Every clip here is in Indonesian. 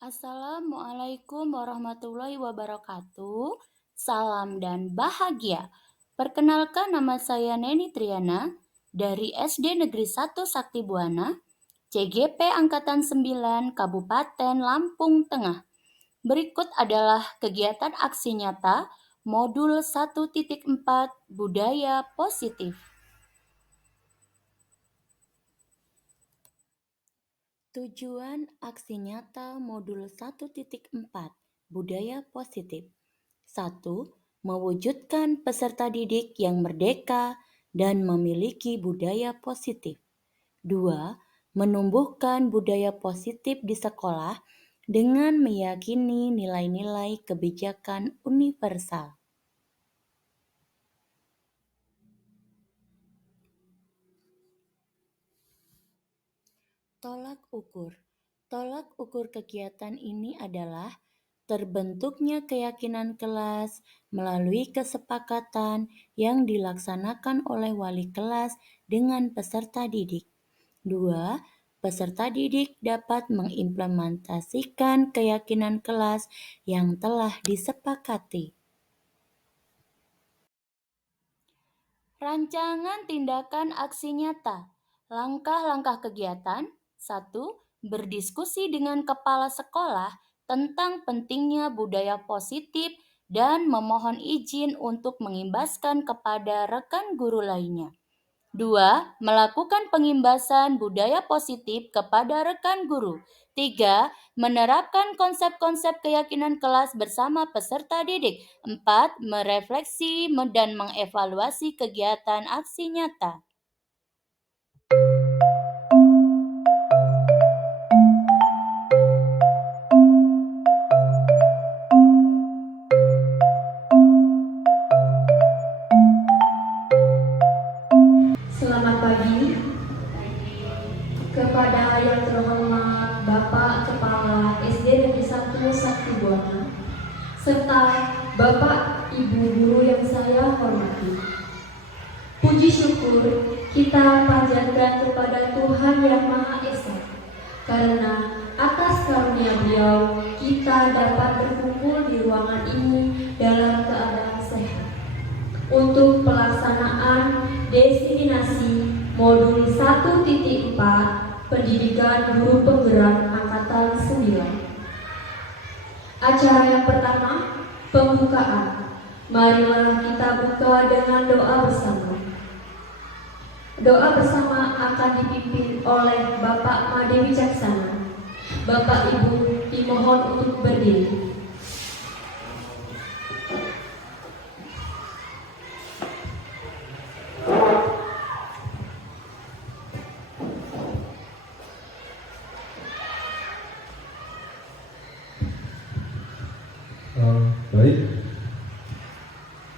Assalamualaikum warahmatullahi wabarakatuh. Salam dan bahagia. Perkenalkan, nama saya Neni Triana dari SD Negeri 1 Sakti Buana, CGP Angkatan 9, Kabupaten Lampung Tengah. Berikut adalah kegiatan aksi nyata Modul 1.4 Budaya Positif. Tujuan aksi nyata Modul 1.4 Budaya Positif. 1. Mewujudkan peserta didik yang merdeka dan memiliki budaya positif. 2. Menumbuhkan budaya positif di sekolah dengan meyakini nilai-nilai kebijakan universal. Tolak ukur. Tolak ukur kegiatan ini adalah terbentuknya keyakinan kelas melalui kesepakatan yang dilaksanakan oleh wali kelas dengan peserta didik. 2. Peserta didik dapat mengimplementasikan keyakinan kelas yang telah disepakati. Rancangan tindakan aksi nyata. Langkah-langkah kegiatan. 1. Berdiskusi dengan kepala sekolah tentang pentingnya budaya positif dan memohon izin untuk mengimbaskan kepada rekan guru lainnya. 2. Melakukan pengimbasan budaya positif kepada rekan guru. 3. Menerapkan konsep-konsep keyakinan kelas bersama peserta didik. 4. Merefleksi dan mengevaluasi kegiatan aksi nyata. Selamat pagi kepada yang terhormat Bapak Kepala SD Negeri 1 Sakti Buana serta Bapak Ibu Guru yang saya hormati. Puji syukur kita panjatkan kepada Tuhan Yang Maha Esa karena atas karunia Beliau kita dapat berkumpul di ruangan ini dalam keadaan sehat untuk pelaksanaan desiminasi Modul 1.4 Pendidikan Guru Penggerak Angkatan 9. Acara yang pertama, pembukaan. Marilah kita buka dengan doa bersama. Doa bersama akan dipimpin oleh Bapak Made Wicaksana. Bapak Ibu dimohon untuk berdiri. Baik,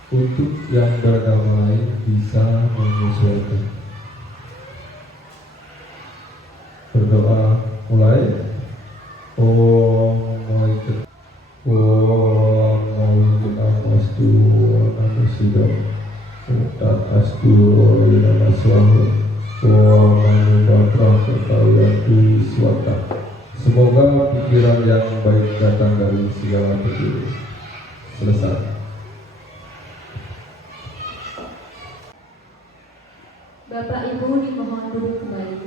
untuk yang beragama lain bisa menyesuaikan. Berdoa mulai. Om Maiket, Om Maiket Amastu, Namasidam, Astu, Namaswahu, Om Manubatra, Kekalian Swata. Semoga pikiran yang baik datang dari segala penjuru. Selesai. Bapak Ibu dimohon duduk kembali.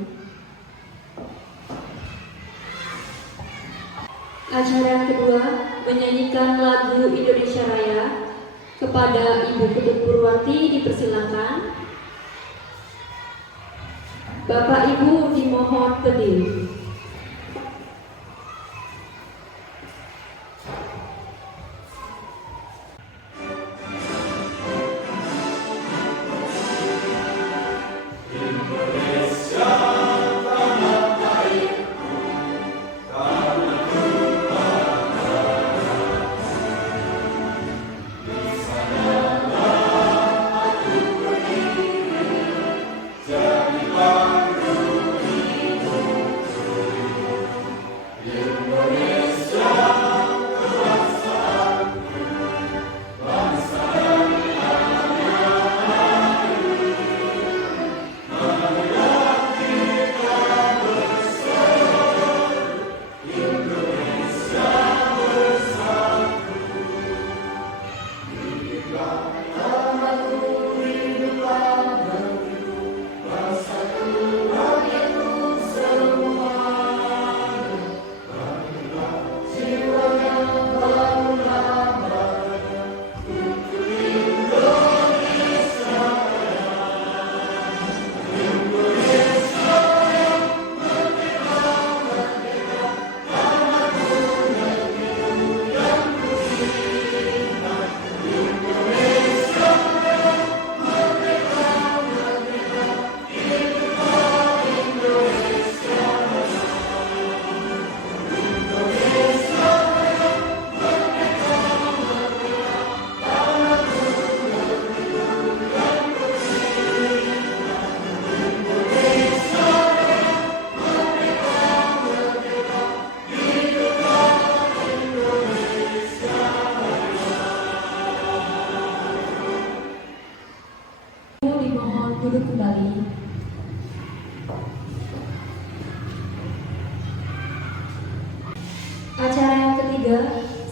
Acara kedua, menyanyikan lagu Indonesia Raya. Kepada Ibu Ketut Purwati dipersilakan. Bapak Ibu dimohon berdiri.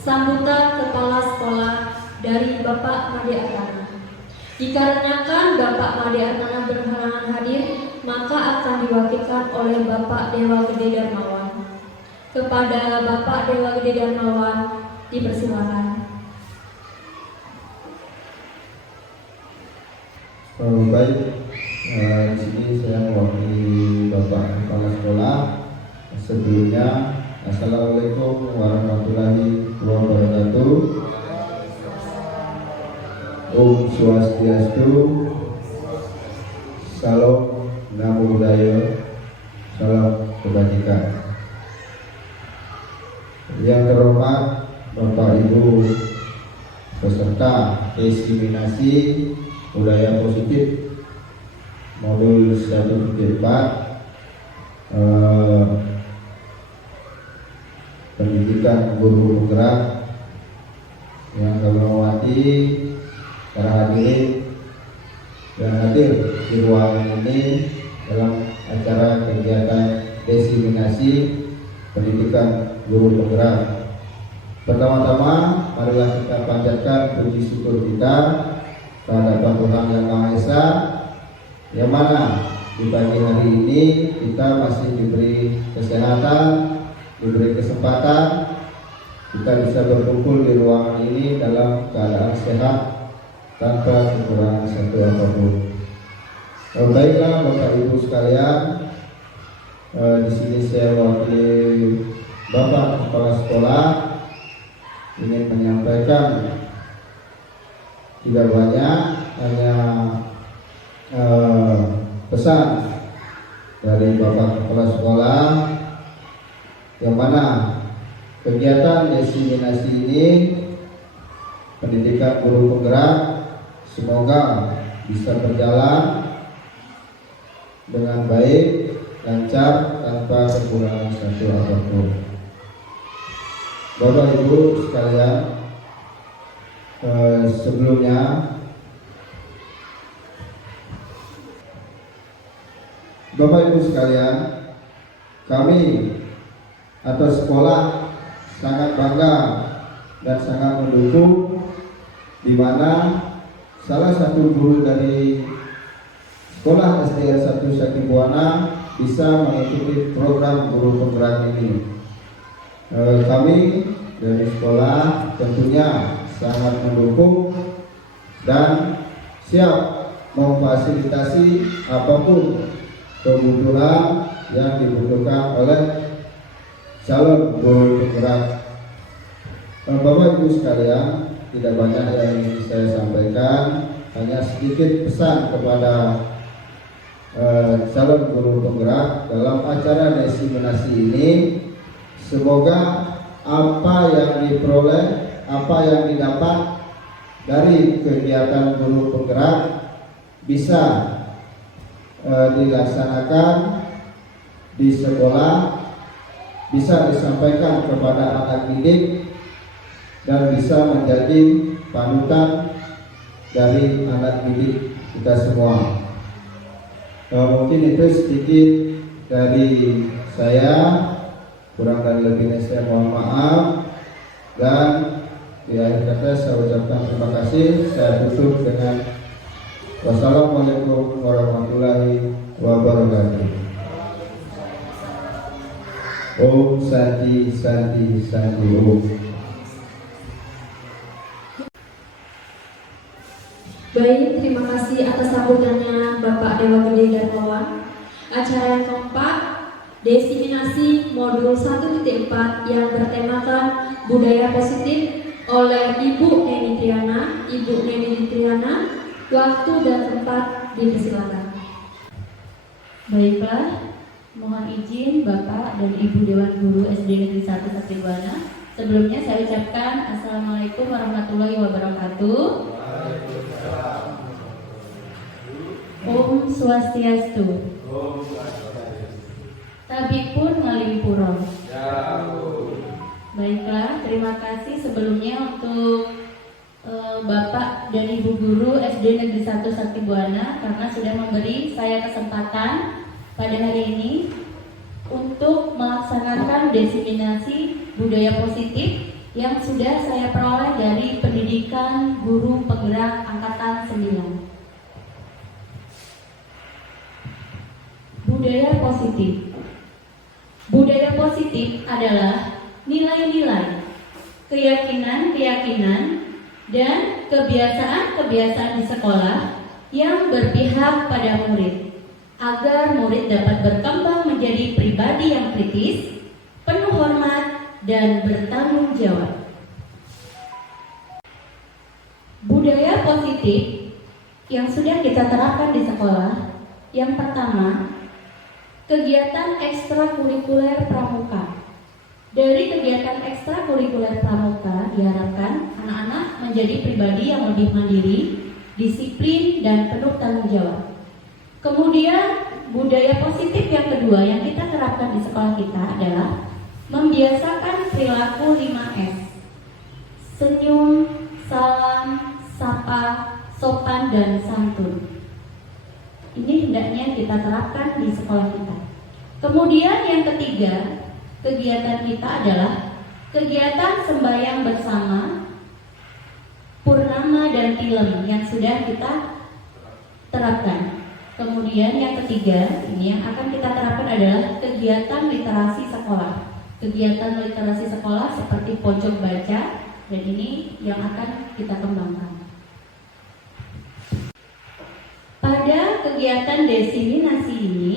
sambutan kepala sekolah dari Bapak Made Artana. Dikarenakan Bapak Made Artana berhalangan hadir, maka akan diwakilkan oleh Bapak Dewa Gede Darmawan. Kepada Bapak Dewa Gede Darmawan dipersilakan. Baik, di sini saya mewakili Bapak Kepala Sekolah. Sebelumnya, Assalamualaikum warahmatullahi wabarakatuh. Om Swastiastu, Salam Namo Buddhaya, Salam Kebajikan. Yang terhormat Bapak Ibu peserta diseminasi budaya positif modul 1.4 pendidikan guru penggerak yang kami hormati para hadirin yang hadir di ruangan ini dalam acara kegiatan diseminasi pendidikan guru penggerak. Pertama-tama marilah kita panjatkan puji syukur kita kehadapan Tuhan Yang Maha Esa, yang mana di pagi hari ini kita masih diberi kesehatan, diberi kesempatan, kita bisa berkumpul di ruangan ini dalam keadaan sehat tanpa kekurangan satu apapun. Baiklah Bapak Ibu sekalian, di sini saya mewakili Bapak Kepala Sekolah ingin menyampaikan tidak banyak, hanya pesan dari Bapak Kepala Sekolah, yang mana kegiatan diseminasi ini pendidikan guru penggerak semoga bisa berjalan dengan baik, lancar, tanpa kekurangan satu apapun. Bapak Ibu sekalian, sebelumnya Bapak Ibu sekalian, kami atau sekolah sangat bangga dan sangat mendukung di mana salah satu guru dari sekolah SDN 1 Sakibuana bisa mengikuti program guru penggerak ini. Kami dari sekolah tentunya sangat mendukung dan siap memfasilitasi apapun kebutuhan yang dibutuhkan oleh calon guru penggerak. Bapak Ibu sekalian, tidak banyak yang ingin saya sampaikan, hanya sedikit pesan kepada calon guru penggerak dalam acara diseminasi ini. Semoga apa yang diperoleh, apa yang didapat dari kegiatan guru penggerak bisa dilaksanakan di sekolah, bisa disampaikan kepada anak didik, dan bisa menjadi panutan dari anak didik kita semua. Mungkin itu sedikit dari saya, kurang dan lebihnya saya mohon maaf, dan di akhir kata saya ucapkan terima kasih. Saya tutup dengan wassalamualaikum warahmatullahi wabarakatuh. Om Santi Santi Santi Om. Baik, terima kasih atas sambutannya Bapak Dewa Gede Darmawan. Acara yang keempat, diseminasi modul 1.4 yang bertemakan budaya positif oleh Ibu Neni Triana. Ibu Neni Triana, waktu dan tempat dipersilakan. Baiklah, mohon izin Bapak dan Ibu Dewan Guru SD Negeri 1 Sakibuana. Sebelumnya saya ucapkan Assalamualaikum warahmatullahi wabarakatuh. Om Swastiastu. Tabipun ngalimpuro. Baiklah, terima kasih sebelumnya untuk Bapak dan Ibu Guru SD Negeri 1 Sakibuana karena sudah memberi saya kesempatan pada hari ini untuk melaksanakan diseminasi budaya positif yang sudah saya peroleh dari pendidikan guru penggerak angkatan 9. Budaya positif. Budaya positif adalah nilai-nilai, keyakinan-keyakinan, dan kebiasaan-kebiasaan di sekolah yang berpihak pada murid, agar murid dapat berkembang menjadi pribadi yang kritis, penuh hormat, dan bertanggung jawab. Budaya positif yang sudah kita terapkan di sekolah, yang pertama, kegiatan ekstrakurikuler pramuka. Dari kegiatan ekstrakurikuler pramuka diharapkan anak-anak menjadi pribadi yang lebih mandiri, disiplin, dan penuh tanggung jawab. Kemudian budaya positif yang kedua yang kita terapkan di sekolah kita adalah membiasakan perilaku 5S. Senyum, salam, sapa, sopan, dan santun. Ini hendaknya kita terapkan di sekolah kita. Kemudian yang ketiga, kegiatan kita adalah kegiatan sembahyang bersama, purnama, dan tilem yang sudah kita terapkan. Kemudian yang ketiga, ini yang akan kita terapkan adalah kegiatan literasi sekolah. Kegiatan literasi sekolah seperti pojok baca, dan ini yang akan kita kembangkan. Pada kegiatan diseminasi ini,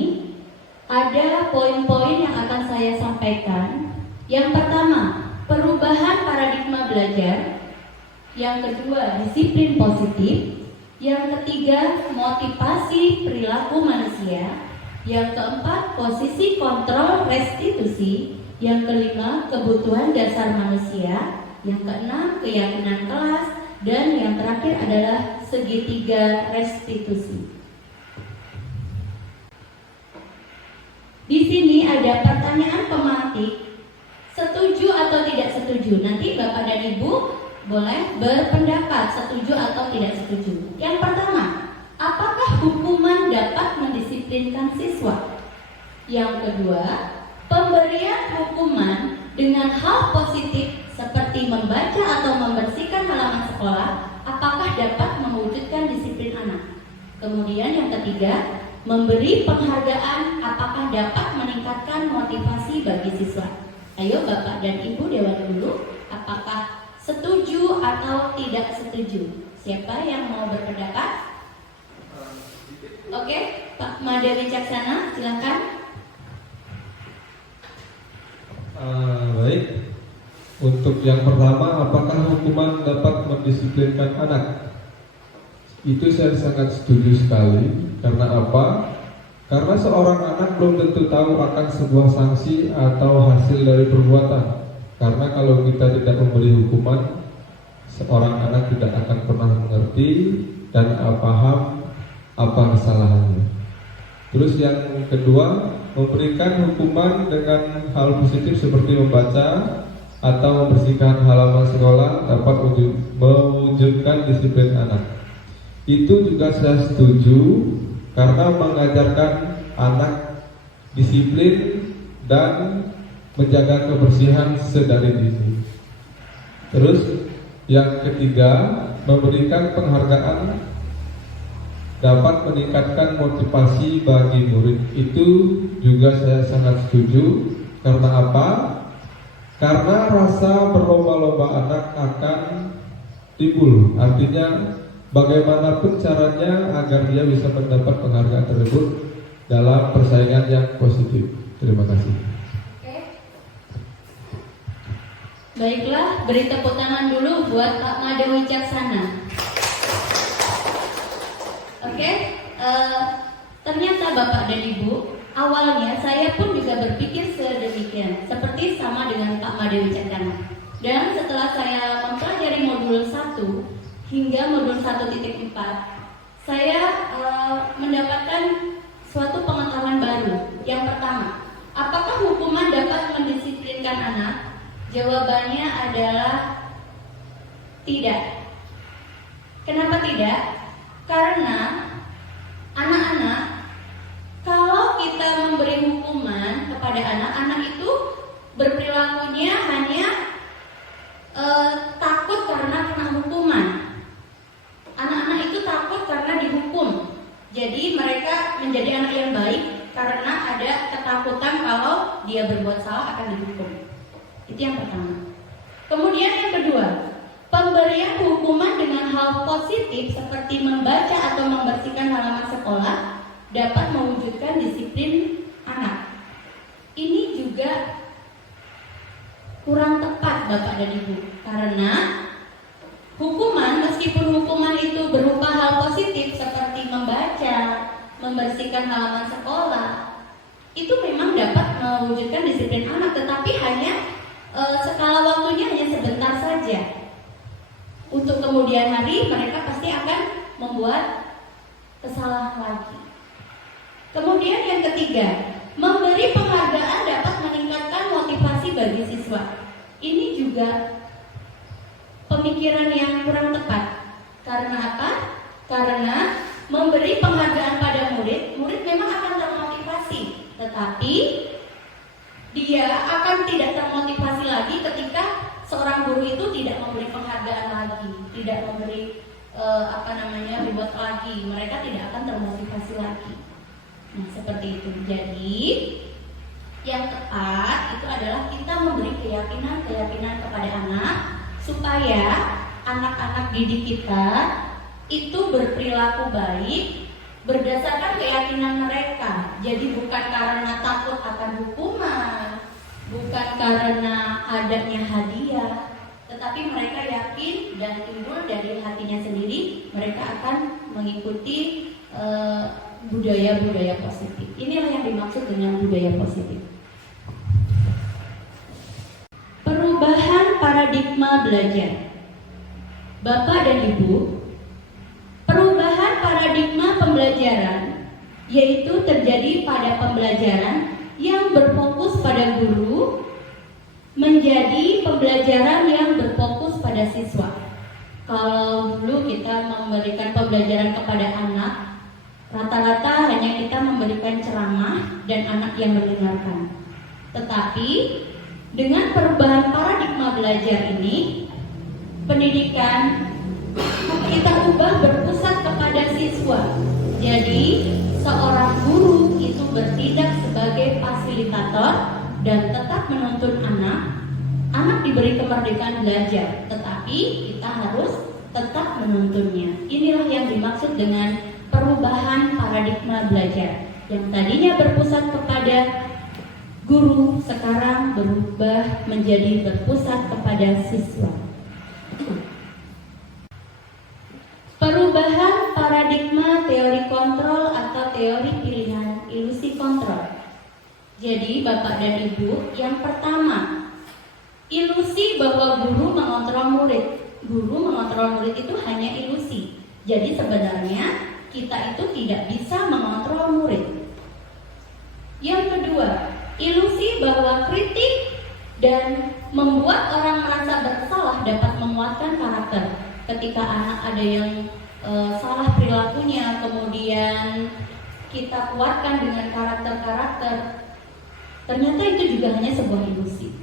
ada poin-poin yang akan saya sampaikan. Yang pertama, perubahan paradigma belajar. Yang kedua, disiplin positif. Yang ketiga, motivasi perilaku manusia. Yang keempat, posisi kontrol restitusi. Yang kelima, kebutuhan dasar manusia. Yang keenam, keyakinan kelas. Dan yang terakhir adalah segitiga restitusi. Di sini ada pertanyaan pematik, setuju atau tidak setuju. Nanti Bapak dan Ibu boleh berpendapat setuju atau tidak setuju. Yang pertama, apakah hukuman dapat mendisiplinkan siswa? Yang kedua, pemberian hukuman dengan hal positif seperti membaca atau membersihkan halaman sekolah, apakah dapat mewujudkan disiplin anak? Kemudian yang ketiga, memberi penghargaan apakah dapat meningkatkan motivasi bagi siswa? Ayo Bapak dan Ibu Dewan Guru, apakah setuju atau tidak setuju? Siapa yang mau berpendapat? Oke, Pak Made Wicaksana, silakan. Baik. Untuk yang pertama, apakah hukuman dapat mendisiplinkan anak? Itu saya sangat setuju sekali. Karena apa? Karena seorang anak belum tentu tahu akan sebuah sanksi atau hasil dari perbuatan. Karena kalau kita tidak memberi hukuman, seorang anak tidak akan pernah mengerti dan paham apa kesalahannya. Terus yang kedua, memberikan hukuman dengan hal positif seperti membaca atau membersihkan halaman sekolah dapat mewujudkan disiplin anak. Itu juga saya setuju karena mengajarkan anak disiplin dan menjaga kebersihan sedari dini. Terus yang ketiga, memberikan penghargaan dapat meningkatkan motivasi bagi murid. Itu juga saya sangat setuju. Karena apa? Karena rasa berlomba-lomba anak akan timbul. Artinya bagaimanapun caranya agar dia bisa mendapat penghargaan tersebut dalam persaingan yang positif. Terima kasih. Oke. Baiklah, beri tepuk tangan dulu buat Pak Made Wicaksana. Oke, ternyata Bapak dan Ibu, awalnya saya pun juga berpikir sedemikian, seperti sama dengan Pak Made Wicaksana. Dan setelah saya mempelajari modul 1 hingga modul 1.4, saya mendapatkan suatu pengetahuan baru. Yang pertama, apakah hukuman dapat mendisiplinkan anak? Jawabannya adalah tidak. Kenapa tidak? Karena anak-anak, kalau kita memberi hukuman kepada anak-anak itu berperilakunya hanya Itu yang pertama. Kemudian yang kedua, pemberian hukuman dengan hal positif seperti membaca atau membersihkan halaman sekolah dapat mewujudkan disiplin anak. Ini juga kurang tepat Bapak dan Ibu, karena hukuman, meskipun hukuman itu berupa hal positif seperti membaca, membersihkan halaman sekolah, itu memang dapat mewujudkan disiplin anak, tetapi hanya skala waktunya hanya sebentar saja. Untuk kemudian hari mereka pasti akan membuat kesalahan lagi. Kemudian yang ketiga, memberi penghargaan dapat meningkatkan motivasi bagi siswa. Ini juga pemikiran yang kurang tepat. Karena apa? Karena memberi penghargaan pada murid memang akan termotivasi, tetapi dia akan tidak termotivasi lagi ketika seorang guru itu tidak memberi penghargaan lagi, tidak memberi reward lagi. Mereka tidak akan termotivasi lagi. Nah, seperti itu. Jadi yang tepat itu adalah kita memberi keyakinan kepada anak supaya anak-anak didik kita itu berperilaku baik berdasarkan keyakinan mereka. Jadi bukan karena takut akan hukuman, bukan karena adanya hadiah, tetapi mereka yakin dan timbul dari hatinya sendiri, mereka akan mengikuti budaya-budaya positif. Inilah yang dimaksud dengan budaya positif. Perubahan paradigma belajar. Bapak dan Ibu, perubahan paradigma pembelajaran yaitu terjadi pada pembelajaran yang berfokus pada guru menjadi pembelajaran yang berfokus pada siswa. Kalau dulu kita memberikan pembelajaran kepada anak, rata-rata hanya kita memberikan ceramah dan anak yang mendengarkan. Tetapi dengan perubahan paradigma belajar ini, pendidikan kita ubah berpusat kepada siswa. Jadi seorang guru itu bertindak sebagai fasilitator dan tetap menuntun anak. Anak diberi kemerdekaan belajar, tetapi kita harus tetap menuntunnya. Inilah yang dimaksud dengan perubahan paradigma belajar. Yang tadinya berpusat kepada guru, sekarang berubah menjadi berpusat kepada siswa. Perubahan paradigma teori kontrol atau teori pilihan ilusi kontrol. Jadi Bapak dan Ibu, yang pertama, ilusi bahwa guru mengontrol murid. Guru mengontrol murid itu hanya ilusi. Jadi sebenarnya kita itu tidak bisa mengontrol murid. Yang kedua, ilusi bahwa kritik dan membuat orang merasa bersalah dapat menguatkan karakter. Ketika anak ada yang salah perilakunya, kemudian kita kuatkan dengan karakter-karakter, ternyata itu juga hanya sebuah ilusi.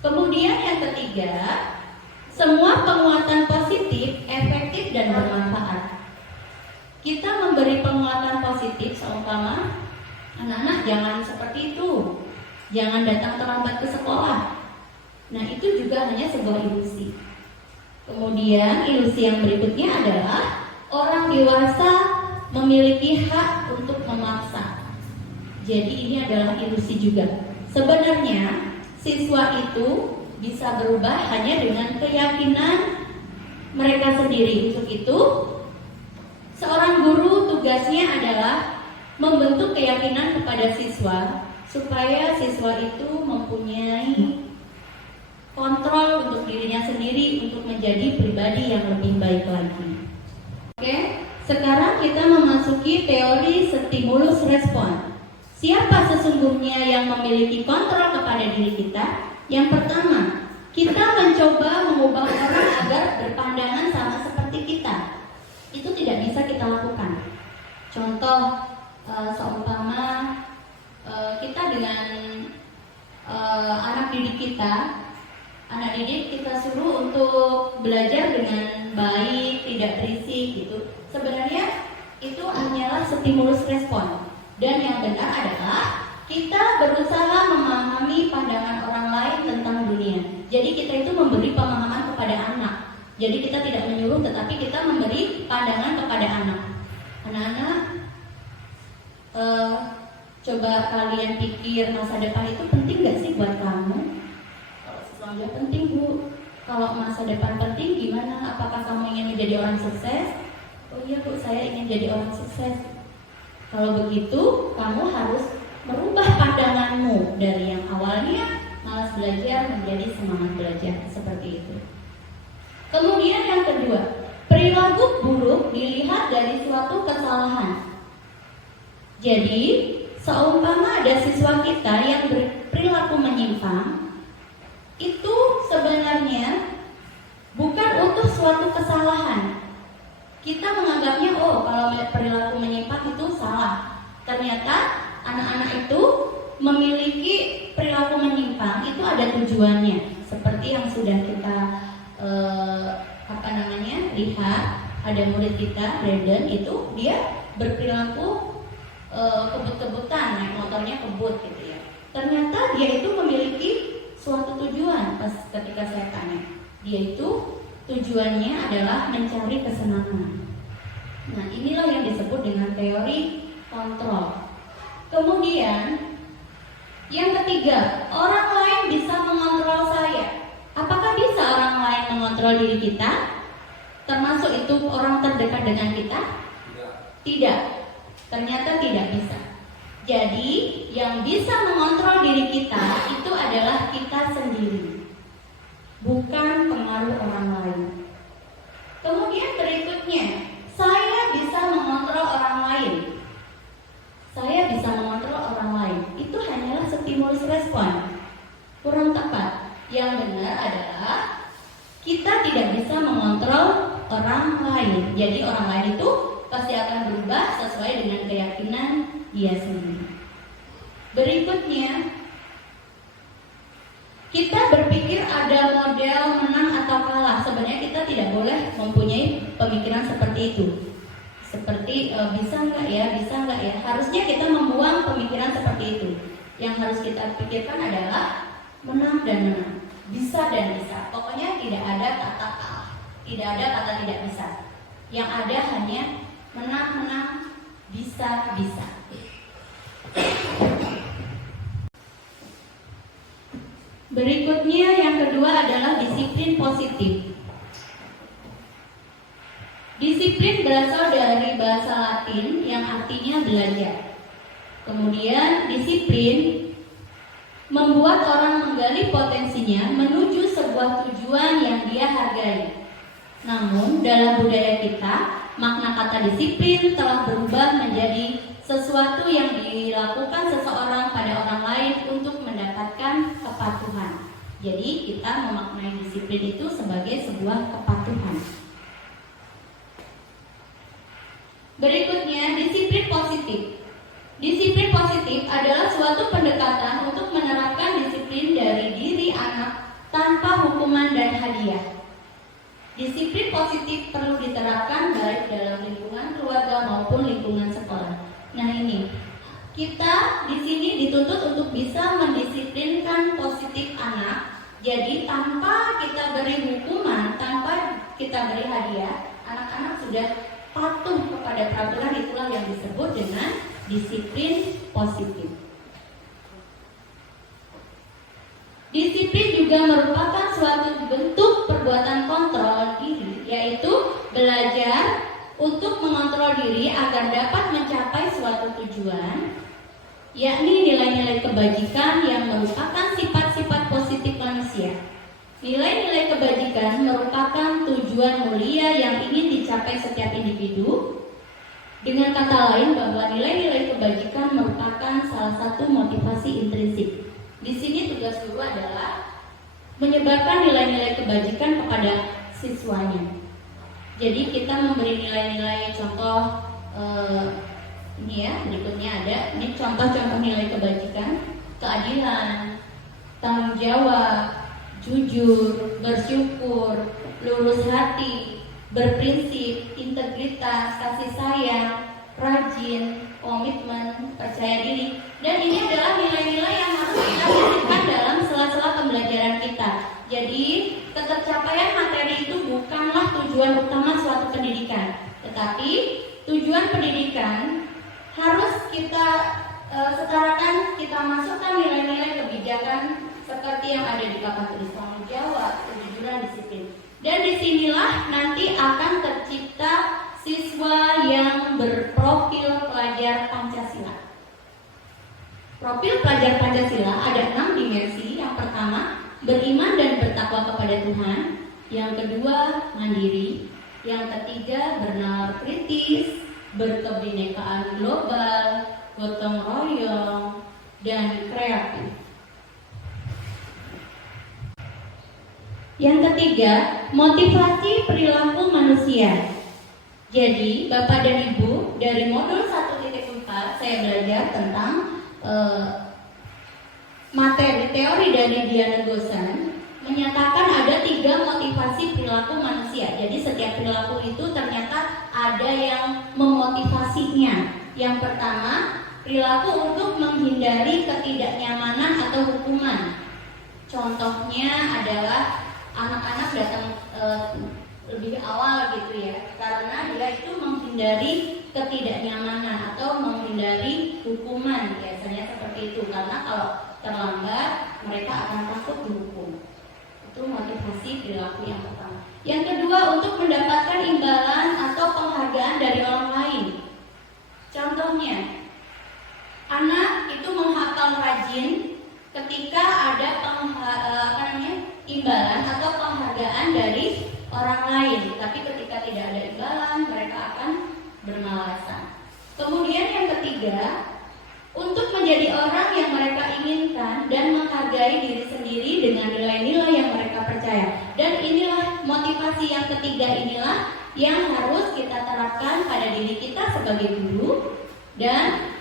Kemudian yang ketiga, semua penguatan positif, efektif dan bermanfaat. Kita memberi penguatan positif, seumpama anak-anak jangan seperti itu, jangan datang terlambat ke sekolah. Nah, itu juga hanya sebuah ilusi. Kemudian ilusi yang berikutnya adalah orang dewasa memiliki hak untuk memaksa. Jadi ini adalah ilusi juga. Sebenarnya siswa itu bisa berubah hanya dengan keyakinan mereka sendiri. Untuk itu, seorang guru tugasnya adalah membentuk keyakinan kepada siswa supaya siswa itu mempunyai kontrol untuk dirinya sendiri untuk menjadi pribadi yang lebih baik lagi. Oke, sekarang kita memasuki teori stimulus respon. Siapa sesungguhnya yang memiliki kontrol kepada diri kita? Yang pertama, kita mencoba mengubah orang agar berpandangan sama seperti kita. Itu tidak bisa kita lakukan. Contoh, seumpama kita dengan anak didik kita suruh untuk belajar dengan baik, tidak berisik gitu. Sebenarnya itu hanyalah stimulus respon. Dan yang benar adalah kita berusaha memahami pandangan orang lain tentang dunia. Jadi kita itu memberi pemahaman kepada anak. Jadi kita tidak menyuruh, tetapi kita memberi pandangan kepada anak. Anak-anak, coba kalian pikir masa depan itu penting gak sih buat kamu? Kalau sesuatu penting, Bu. Kalau masa depan penting gimana? Apakah kamu ingin menjadi orang sukses? Oh iya, Bu, saya ingin jadi orang sukses. Kalau begitu, kamu harus merubah pandanganmu dari yang awalnya malas belajar menjadi semangat belajar, seperti itu. Kemudian yang kedua, perilaku buruk dilihat dari suatu kesalahan. Jadi, seumpama ada siswa kita yang berperilaku menyimpang, itu sebenarnya bukan untuk suatu kesalahan. Kita menganggapnya, oh kalau perilaku menyimpang itu salah. Ternyata anak-anak itu memiliki perilaku menyimpang itu ada tujuannya. Seperti yang sudah kita lihat, ada murid kita, Brandon, itu dia berperilaku kebut-kebutan, naik motornya kebut gitu ya. Ternyata dia itu memiliki suatu tujuan. Pas ketika saya tanya, dia itu tujuannya adalah mencari kesenangan. Nah, inilah yang disebut dengan teori kontrol. Kemudian yang ketiga, orang lain bisa mengontrol saya. Apakah bisa orang lain mengontrol diri kita? Termasuk itu orang terdekat dengan kita? Tidak. Ternyata tidak bisa. Jadi, yang bisa mengontrol diri kita itu adalah kita sendiri, bukan pengaruh orang lain. Kemudian berikutnya, saya bisa mengontrol orang lain. Saya bisa mengontrol orang lain. Itu hanyalah stimulus respon. Kurang tepat. Yang benar adalah kita tidak bisa mengontrol orang lain. Jadi orang lain itu pasti akan berubah sesuai dengan keyakinan dia sendiri. Berikutnya, kita berpikir ada model menang atau kalah. Sebenarnya kita tidak boleh mempunyai pemikiran seperti itu. Seperti bisa nggak ya. Harusnya kita membuang pemikiran seperti itu. Yang harus kita pikirkan adalah menang dan menang, bisa dan bisa. Pokoknya tidak ada kata kalah, tidak ada kata tidak bisa. Yang ada hanya menang, bisa. Berikutnya yang kedua adalah disiplin positif. Disiplin berasal dari bahasa Latin yang artinya belajar. Kemudian disiplin membuat orang menggali potensinya menuju sebuah tujuan yang dia hargai. Namun dalam budaya kita, makna kata disiplin telah berubah menjadi sesuatu yang dilakukan seseorang pada orang lain untuk mendapatkan kepatuhan. Jadi kita memaknai disiplin itu sebagai sebuah kepatuhan. Berikutnya, disiplin positif. Disiplin positif adalah suatu pendekatan untuk menerapkan disiplin dari diri anak tanpa hukuman dan hadiah. Disiplin positif perlu diterapkan baik dalam lingkungan keluarga maupun lingkungan sekolah. Nah ini, kita di sini dituntut untuk bisa mendisiplinkan positif anak. Jadi tanpa kita beri hukuman, tanpa kita beri hadiah, anak-anak sudah patuh kepada peraturan. Itulah yang disebut dengan disiplin positif. Disiplin juga merupakan suatu bentuk perbuatan kontrol diri, yaitu belajar untuk mengontrol diri agar dapat mencapai suatu tujuan, yakni nilai-nilai kebajikan yang merupakan sifat-sifat positif manusia. Nilai-nilai kebajikan merupakan tujuan mulia yang ingin dicapai setiap individu. Dengan kata lain, bahwa nilai-nilai kebajikan merupakan salah satu motivasi intrinsik. Di sini tugas guru adalah menyebarkan nilai-nilai kebajikan kepada siswanya. Jadi kita memberi nilai-nilai contoh, ini ya, berikutnya ada. Ini contoh-contoh nilai kebajikan: keadilan, tanggung jawab, jujur, bersyukur, lurus hati, berprinsip, integritas, kasih sayang, rajin, komitmen, percaya diri. Dan ini adalah nilai-nilai yang harus kita sisipkan dalam sela-sela pembelajaran kita. Jadi, ketercapaian materi itu bukanlah tujuan utama suatu pendidikan, tetapi tujuan pendidikan harus kita setarakan, kita masukkan nilai-nilai kebijakan seperti yang ada di papan tulis tanggung jawab, kejujuran, disiplin. Dan disinilah nanti akan tercipta siswa yang berprofil pelajar Pancasila. Profil pelajar Pancasila ada 6 dimensi. Yang pertama, beriman dan bertakwa kepada Tuhan. Yang kedua, mandiri. Yang ketiga, bernalar kritis, berkebinekaan global, gotong royong, dan kreatif. Yang ketiga, motivasi perilaku manusia. Jadi, Bapak dan Ibu, dari modul 1.4 saya belajar tentang materi teori dari Diana Gosan menyatakan ada 3 motivasi perilaku manusia. Jadi setiap perilaku itu ternyata ada yang memotivasinya. Yang pertama, perilaku untuk menghindari ketidaknyamanan atau hukuman. Contohnya adalah anak-anak datang lebih awal gitu ya, karena dia itu menghindari ketidaknyamanan atau menghindari hukuman, biasanya seperti itu, karena kalau terlambat mereka akan takut dihukum. Itu motivasi perilaku yang pertama. Yang kedua, untuk mendapatkan imbalan atau penghargaan dari orang lain. Contohnya, anak itu menghafal rajin ketika ada imbalan atau penghargaan dari orang lain, tapi ketika tidak ada imbalan mereka akan bermalasan. Kemudian yang ketiga, untuk menjadi orang yang mereka inginkan dan menghargai diri sendiri dengan nilai-nilai yang mereka percaya. Dan inilah motivasi yang ketiga, inilah yang harus kita terapkan pada diri kita sebagai guru dan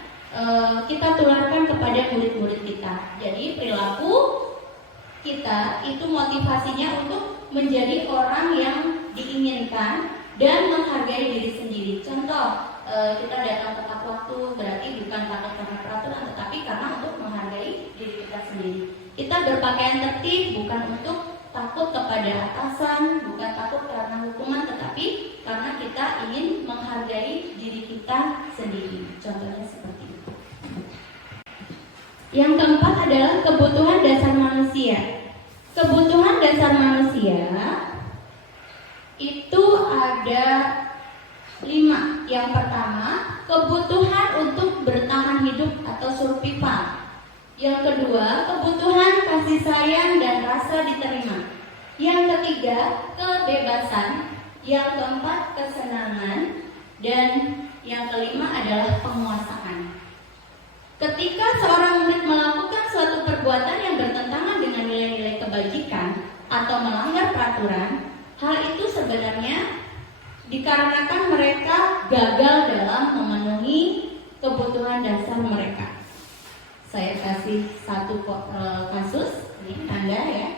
kita tularkan kepada murid-murid kita. Jadi perilaku kita itu motivasinya untuk menjadi orang yang diinginkan dan menghargai diri sendiri. Contoh, kita datang tepat waktu berarti bukan takut karena peraturan, tetapi karena untuk menghargai diri kita sendiri. Kita berpakaian tertib bukan untuk takut kepada atasan, bukan takut karena hukuman, tetapi karena kita ingin menghargai diri kita sendiri. Contohnya seperti itu. Yang keempat adalah kebutuhan dasar manusia. Kebutuhan dasar manusia itu ada 5. Yang pertama, kebutuhan untuk bertahan hidup atau survival. Yang kedua, kebutuhan kasih sayang dan rasa diterima. Yang ketiga, kebebasan. Yang keempat, kesenangan. Dan yang kelima adalah penguasaan. Ketika seorang murid melakukan suatu perbuatan yang bertentangan dengan nilai-nilai kebajikan atau melanggar peraturan, hal itu sebenarnya dikarenakan mereka gagal dalam memenuhi kebutuhan dasar mereka. Saya kasih satu kasus, ini Nanda ya.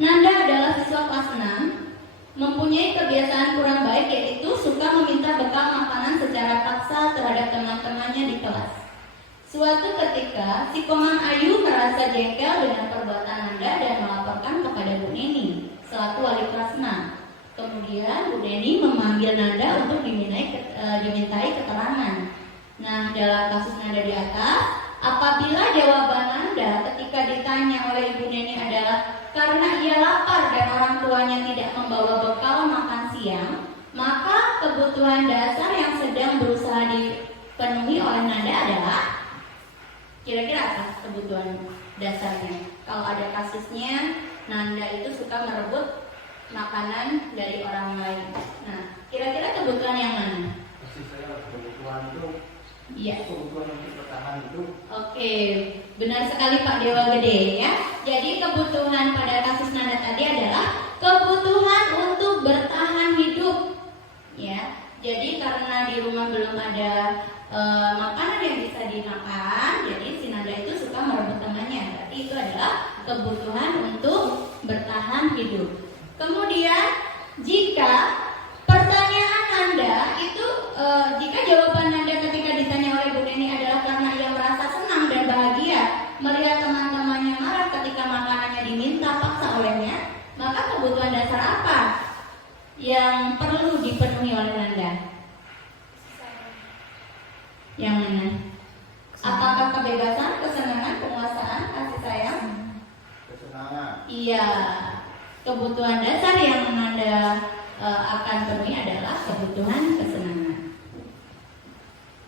Nanda adalah siswa kelas 6, mempunyai kebiasaan kurang baik, yaitu suka meminta bekal makanan secara paksa terhadap teman-temannya di kelas. Suatu ketika, si Komang Ayu merasa jengkel dengan perbuatan Nanda dan melaporkan kepada Bu Neni selaku wali kelas 6. Kemudian Bu Neni memanggil Nanda untuk dimintai keterangan. Nah, dalam kasus Nanda di atas, apabila jawaban Nanda ketika ditanya oleh Ibu Neni adalah karena ia lapar dan orang tuanya tidak membawa bekal makan siang, maka kebutuhan dasar yang sedang berusaha dipenuhi oleh Nanda adalah kira-kira apa kebutuhan dasarnya? Kalau ada kasusnya Nanda itu suka merebut makanan dari orang lain. Nah, kira-kira kebutuhan yang mana? Pasti saya kebutuhan itu. Iya. Kebutuhan untuk bertahan hidup. Oke, benar sekali Pak Dewa Gede ya. Jadi kebutuhan pada kasus Nanda tadi adalah kebutuhan untuk bertahan hidup. Ya. Jadi karena di rumah belum ada makanan yang bisa dimakan, jadi si Nanda itu suka merebut temannya. Berarti itu adalah kebutuhan untuk bertahan hidup. Kemudian jika pertanyaan Nanda itu jika jawaban Nanda dasar apa yang perlu dipenuhi oleh Nanda? Yang mana? Apakah kebebasan, kesenangan, penguasaan, kasih sayang? Kesenangan. Iya. Kebutuhan dasar yang Nanda akan penuhi adalah kebutuhan kesenangan.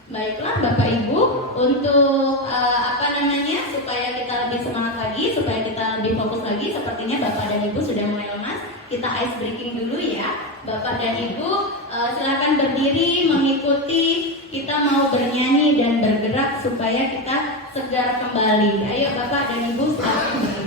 Baiklah Bapak Ibu, untuk supaya kita lebih semangat lagi, supaya kita lebih fokus lagi, sepertinya Bapak dan Ibu sudah mulai lemas. Kita ice breaking dulu ya. Bapak dan Ibu silakan berdiri mengikuti, kita mau bernyanyi dan bergerak supaya kita segar kembali. Ayo Bapak dan Ibu silakan berdiri.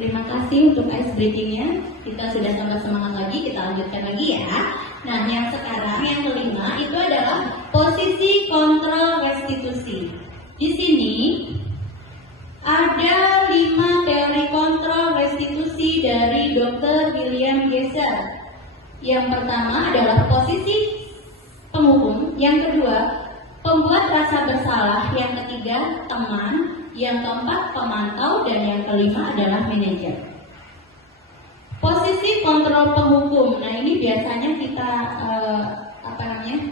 Terima kasih untuk ice breaking-nya. Kita sudah tambah semangat lagi, kita lanjutkan lagi ya. Nah, yang sekarang yang kelima itu adalah posisi kontrol restitusi. Di sini ada 5 teori kontrol restitusi dari Dr. William Gesser. Yang pertama adalah posisi penghukum, yang kedua pembuat rasa bersalah, yang ketiga teman, yang keempat pemantau, dan yang kelima adalah manajer. Posisi kontrol penghukum. Nah, ini biasanya kita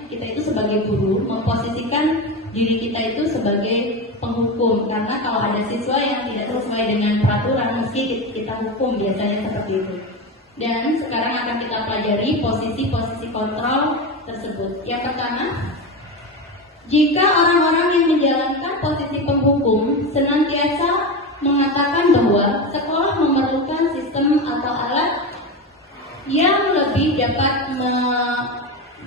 kita itu sebagai guru memposisikan diri kita itu sebagai penghukum, karena kalau ada siswa yang tidak sesuai dengan peraturan mesti kita hukum, biasanya seperti itu. Dan sekarang akan kita pelajari posisi-posisi kontrol tersebut. Yang pertama, jika orang-orang yang menjalankan posisi penghukum senantiasa mengatakan bahwa sekolah memerlukan sistem atau alat yang lebih dapat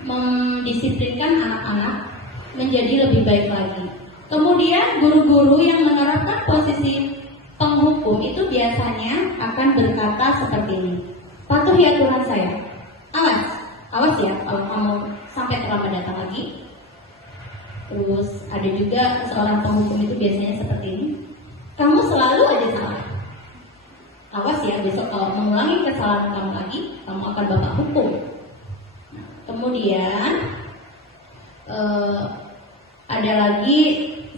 mendisiplinkan anak-anak menjadi lebih baik lagi. Kemudian guru-guru yang menerapkan posisi penghukum itu biasanya akan berkata seperti ini, patuhi aturan saya. Awas ya kalau kamu sampai terlambat datang lagi. Terus ada juga seorang penghukum itu biasanya seperti ini, kamu selalu aja salah. Awas ya, besok kalau mengulangi kesalahan kamu lagi, kamu akan bapak hukum. Nah, kemudian ada lagi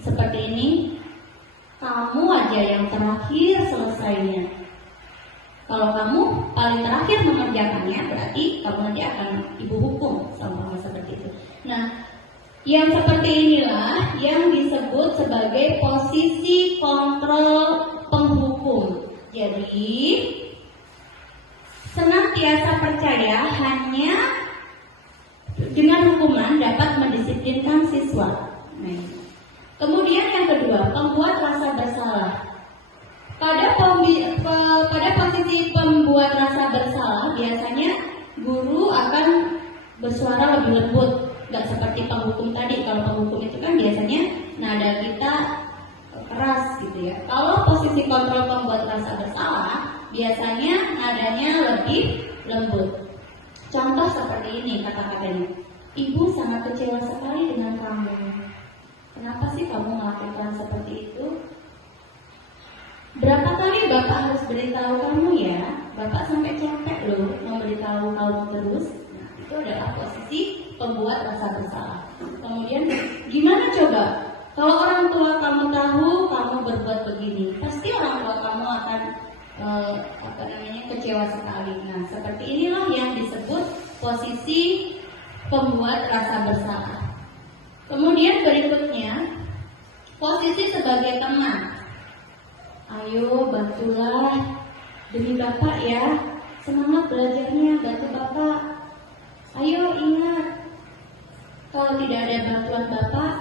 seperti ini, kamu aja yang terakhir selesainya. Kalau kamu paling terakhir mengerjakannya, berarti kamu nanti akan ibu hukum, sama seperti itu. Nah, yang seperti inilah yang disebut sebagai posisi kontrol penghukum. Jadi, senantiasa percaya hanya dengan hukuman dapat mendisiplinkan siswa. Nah, kemudian yang kedua, pembuat rasa bersalah. Pada posisi pembuat rasa bersalah, biasanya guru akan bersuara lebih lembut. Gak seperti penghukum tadi. Kalau penghukum itu kan biasanya nada kita keras gitu. gitu ya. Kalau posisi kontrol pembuat rasa bersalah, biasanya nadanya lebih lembut. Contoh seperti ini kata-katanya. Ibu sangat kecewa sekali dengan kamu. Kenapa sih kamu melakukan seperti itu? Berapa kali Bapak harus beritahu kamu ya? Bapak sampai capek loh memberitahu kamu terus. Nah, itu adalah posisi pembuat rasa bersalah. Kemudian gimana coba? Kalau orang tua kamu tahu kamu berbuat begini, pasti orang tua kamu akan kecewa sekali. Nah, seperti inilah yang disebut posisi pembuat rasa bersalah. Kemudian berikutnya, posisi sebagai teman. Ayo bantulah demi Bapak ya, semangat belajarnya, bantu Bapak. Ayo ingat, kalau tidak ada bantuan Bapak,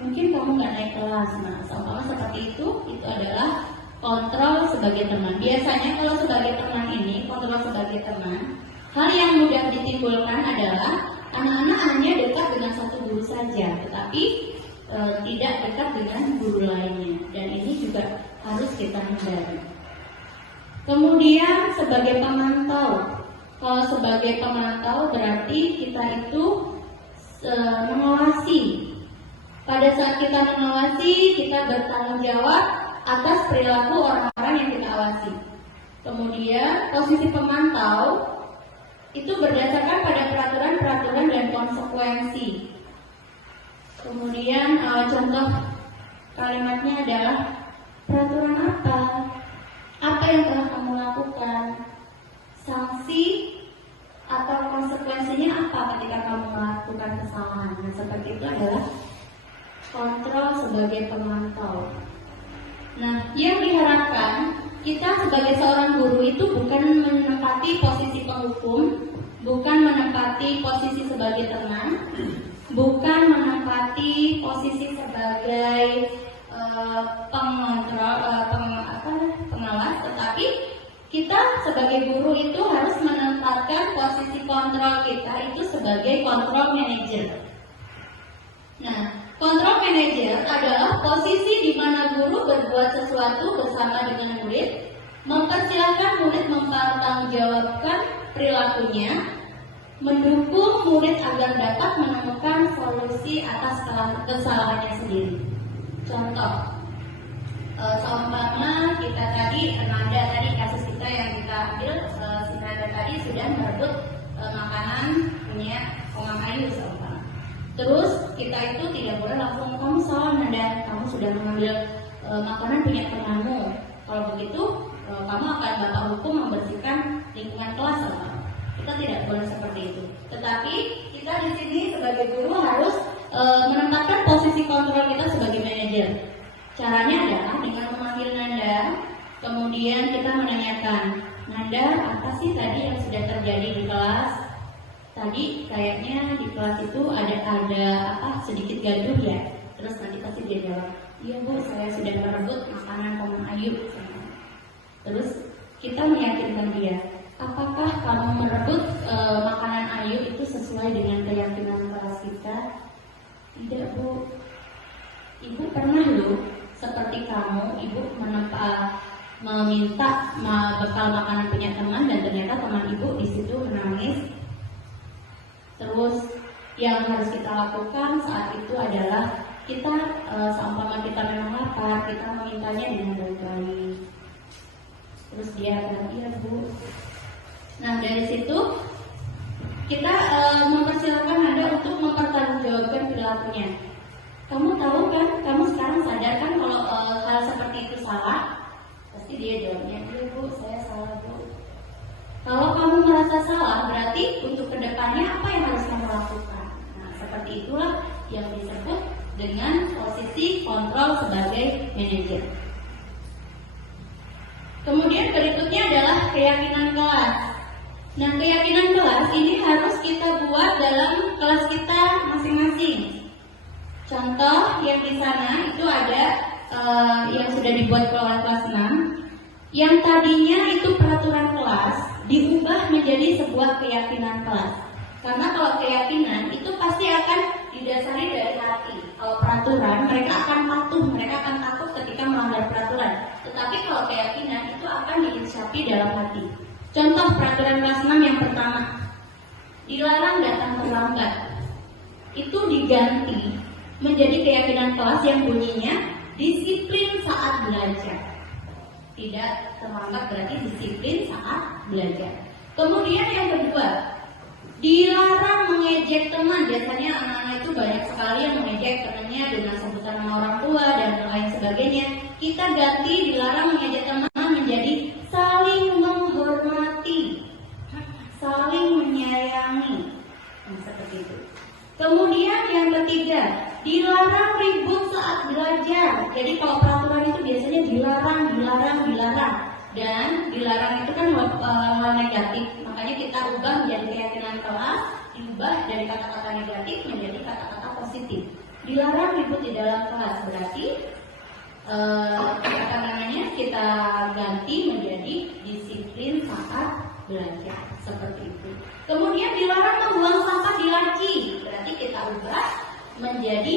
mungkin kamu nggak naik kelas. Nah, sama seperti itu adalah kontrol sebagai teman. Biasanya kalau sebagai teman ini, kontrol sebagai teman, hal yang mudah ditimbulkan adalah anak-anak hanya dekat dengan satu guru saja, tetapi tidak dekat dengan guru lainnya, dan ini juga harus kita hindari. Kemudian sebagai pemantau, kalau sebagai pemantau berarti kita itu mengawasi. Pada saat kita mengawasi, kita bertanggung jawab atas perilaku orang-orang yang kita awasi. Kemudian posisi pemantau itu berdasarkan pada peraturan-peraturan dan konsekuensi. Kemudian contoh kalimatnya adalah peraturan apa? Apa yang telah kamu lakukan? Sanksi atau konsekuensinya apa ketika kamu melakukan kesalahan? Nah, seperti itu adalah kontrol sebagai pemantau. Nah, yang diharapkan kita sebagai seorang guru itu bukan menempati posisi penghukum, bukan menempati posisi sebagai teman, bukan menempati posisi sebagai pengawas, tetapi kita sebagai guru itu harus menempatkan posisi kontrol kita itu sebagai kontrol manager. Nah, kontrol manager adalah posisi di mana guru berbuat sesuatu bersama dengan murid, mempersilahkan murid mempertanggungjawabkan perilakunya, mendukung murid agar dapat menemukan solusi atas kesalahannya sendiri. Contoh, seumpama kita tadi, Nanda tadi kasus kita yang kita ambil, si Nanda tadi sudah merebut makanan punya Omang Ayu seumpama. Terus kita itu tidak boleh langsung, kamu salah Nanda, kamu sudah mengambil makanan punya temanmu. Kalau begitu, kamu akan Bapak hukum membersihkan lingkungan kelas. Kita tidak boleh seperti itu. Tetapi kita di sini sebagai guru harus menempatkan posisi kontrol kita sebagai manajer. Caranya adalah dengan memanggil Nanda, kemudian kita menanyakan, Nanda, apa sih tadi yang sudah terjadi di kelas? Tadi kayaknya di kelas itu ada sedikit gaduh ya. Terus nanti pasti dia jawab, iya Bu, saya sudah merebut makanan Omang Ayu. Terus kita meyakinkan dia, apakah kamu merebut makanan Ayu itu sesuai dengan keyakinan kelas kita? Tidak Bu, Ibu pernah loh seperti kamu, Ibu meminta bekal makanan punya teman dan ternyata teman Ibu di situ menangis. Terus yang harus kita lakukan saat itu adalah kita seumpama kita memang lapar, kita memintanya dengan baik-baik. Terus dia bilang, iya Bu. Nah, dari situ kita mempersilakan Anda untuk mempertanggungjawabkan perilakunya. Kamu tahu kan, kamu sekarang sadar kan kalau hal seperti itu salah? Pasti dia jawabnya, iya Bu, saya salah Bu. Kalau kamu merasa salah, berarti untuk kedepannya apa yang harus kamu lakukan? Nah, seperti itulah yang disebut dengan posisi kontrol sebagai manajer. Kemudian berikutnya adalah keyakinan kelas. Nah, keyakinan kelas ini harus kita buat dalam kelas kita masing-masing. Contoh yang di sana itu ada yang sudah dibuat oleh kelas 6, yang tadinya itu peraturan kelas diubah menjadi sebuah keyakinan kelas. Karena kalau keyakinan itu pasti akan didasari dari hati. Kalau peraturan, mereka akan patuh, mereka akan takut ketika melanggar peraturan. ucapi dalam hati. Contoh peraturan kelas 6 yang pertama, dilarang datang terlambat. Itu diganti menjadi keyakinan kelas yang bunyinya disiplin saat belajar. Tidak terlambat berarti disiplin saat belajar. Kemudian yang kedua, dilarang mengejek teman. Biasanya anak-anak itu banyak sekali yang mengejek temannya dengan sebutan nama orang tua dan lain sebagainya. Kita ganti dilarang mengejek teman menjadi saling menghormati, saling menyayangi. Nah, seperti itu. Kemudian yang ketiga, dilarang ribut saat belajar. Jadi kalau peraturan itu biasanya dilarang. Dan dilarang itu kan hal negatif. Makanya kita ubah menjadi keyakinan kelas, diubah dari kata-kata negatif menjadi kata-kata positif. Dilarang ribut di dalam kelas berarti kita ganti menjadi disiplin saat belajar, seperti itu. Kemudian dilarang membuang sampah di laci, berarti kita ubah menjadi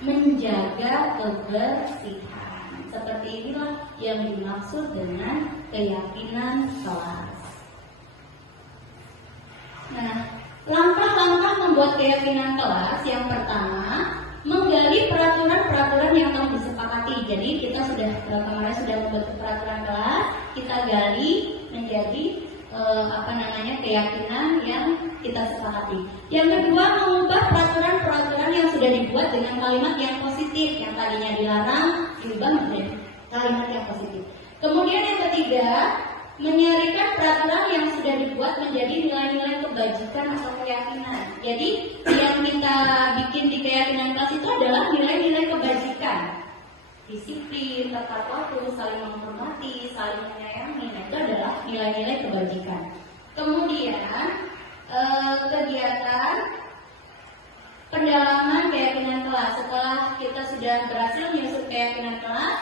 menjaga kebersihan. Seperti inilah yang dimaksud dengan keyakinan kelas. Nah, langkah-langkah membuat keyakinan kelas yang pertama, menggali peraturan-peraturan yang telah disepakati. Jadi kita kemarin sudah membuat peraturan kelas, kita gali menjadi keyakinan yang kita sepakati. Yang kedua, mengubah peraturan-peraturan yang sudah dibuat dengan kalimat yang positif. Yang tadinya dilarang diubah menjadi kalimat yang positif. Kemudian yang ketiga, menyarikan peraturan yang sudah dibuat menjadi nilai-nilai kebajikan atau keyakinan. Jadi yang kita bikin di keyakinan kelas itu adalah nilai-nilai kebajikan. Disiplin, tepat waktu, saling menghormati, saling menyayangi. Nah, itu adalah nilai-nilai kebajikan. Kemudian kegiatan pendalaman keyakinan kelas. Setelah kita sudah berhasil menyusun keyakinan kelas,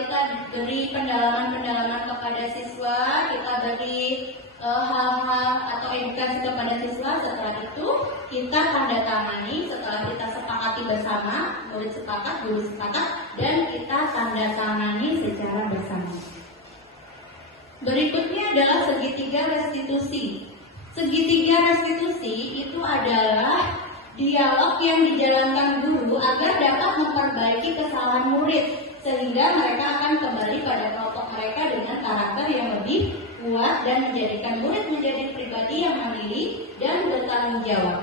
kita beri pendalaman kepada siswa, kita beri hal-hal atau edukasi kepada siswa. Setelah itu kita tanda tangani, setelah kita sepakati bersama, murid sepakat, guru sepakat, dan kita tanda tangani secara bersama. Berikutnya adalah segitiga restitusi. Segitiga restitusi itu adalah dialog yang dijalankan guru agar dapat memperbaiki kesalahan murid, sehingga mereka akan kembali pada kelompok mereka dengan karakter yang lebih kuat dan menjadikan murid menjadi pribadi yang mandiri dan bertanggung jawab.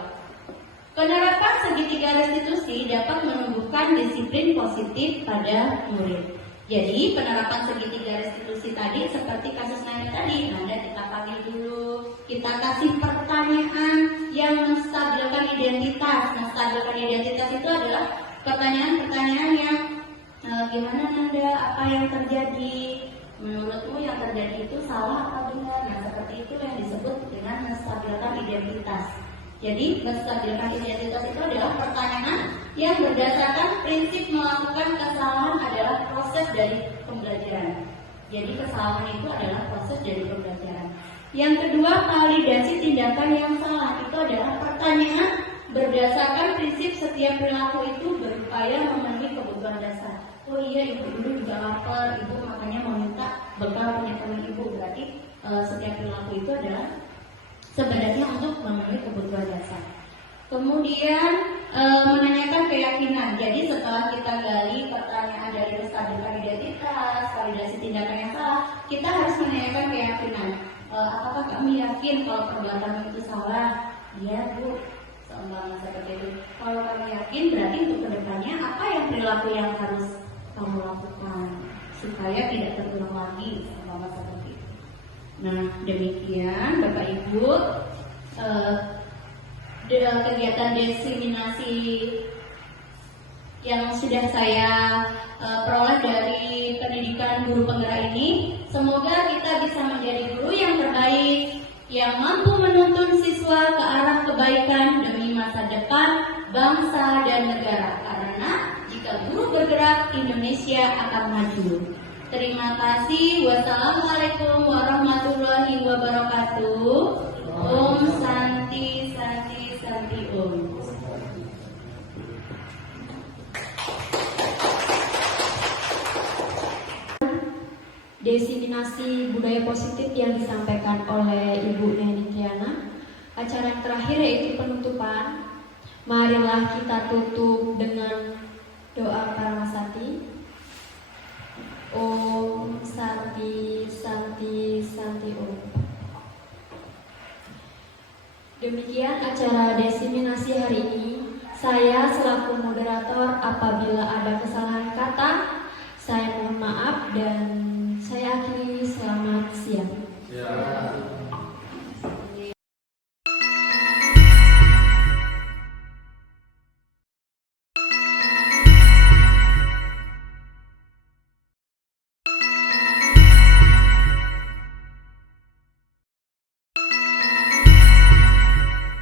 Penerapan segitiga restitusi dapat menumbuhkan disiplin positif pada murid. Jadi penerapan segitiga restitusi tadi seperti kasus Nanda tadi, Nanda kita panggil dulu, kita kasih pertanyaan yang menstabilkan identitas. Menstabilkan identitas itu adalah pertanyaan-pertanyaan yang gimana Nanda, apa yang terjadi? Menurutmu yang terjadi itu salah atau benar? Nah, seperti itu yang disebut dengan menstabilkan identitas. Jadi menstabilkan identitas itu adalah pertanyaan yang berdasarkan prinsip melakukan kesalahan adalah proses dari pembelajaran. Jadi kesalahan itu adalah proses dari pembelajaran. Yang kedua, validasi tindakan yang salah. Itu adalah pertanyaan berdasarkan prinsip setiap perilaku itu berupaya memenuhi kebutuhan dasar. Oh iya, ibu dulu juga lapar, ibu makanya meminta bekal punya teman ibu. Berarti setiap perilaku itu adalah sebenarnya untuk memenuhi kebutuhan dasar. Kemudian menanyakan keyakinan. Jadi setelah kita gali pertanyaan dari menstabilkan identitas, validasi tindakan yang salah, kita harus menanyakan keyakinan. Apakah kami yakin kalau perbuatan itu salah? Iya Bu, seumpama seperti itu. Kalau kami yakin, berarti untuk kedepannya apa yang perilaku yang harus kamu lakukan supaya tidak terulang lagi, seumpama seperti itu. Nah, demikian Bapak Ibu kegiatan diseminasi yang sudah saya peroleh dari pendidikan guru penggerak ini. Semoga kita bisa menjadi guru yang terbaik, yang mampu menuntun siswa ke arah kebaikan demi masa depan bangsa dan negara. Karena jika guru bergerak, Indonesia akan maju. Terima kasih. Wassalamualaikum warahmatullahi wabarakatuh. Om Santi Santi Santi Om. diseminasi budaya positif yang disampaikan oleh Ibu Neni Triana. Acara yang terakhir yaitu penutupan. Marilah kita tutup dengan doa Paramasati. Om Santi Santi Santi Om. Demikian acara diseminasi hari ini. Saya selaku moderator, apabila ada kesalahan kata, saya mohon maaf dan saya akhiri. Selamat siang.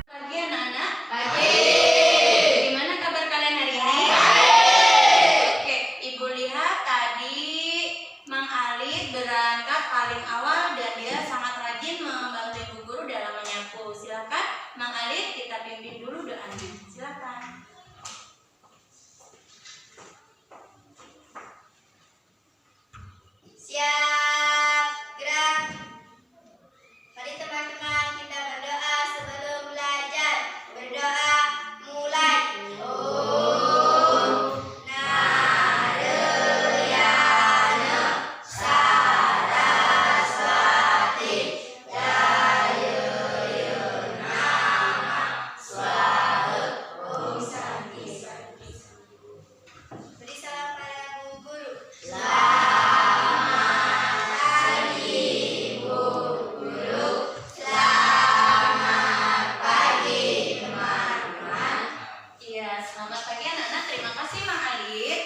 Pagi anak-anak. Pagi. Gimana kabar kalian hari ini? Oke, Ibu lihat tadi Mang Alif berangkat paling awal dan dia sangat rajin membantu Ibu Guru dalam menyapu. Silakan Mang Alif, kita pimpin dulu doanya. Silakan. Siap, gerak. Mari teman-teman kita berdoa sebelum belajar. Berdoa mulai. Om Narayana Saraswati Jayunama Swaha Om Santi. Beri salam pada Bu Guru. Iya, selamat pagi anak-anak. Terima kasih Mang Alif.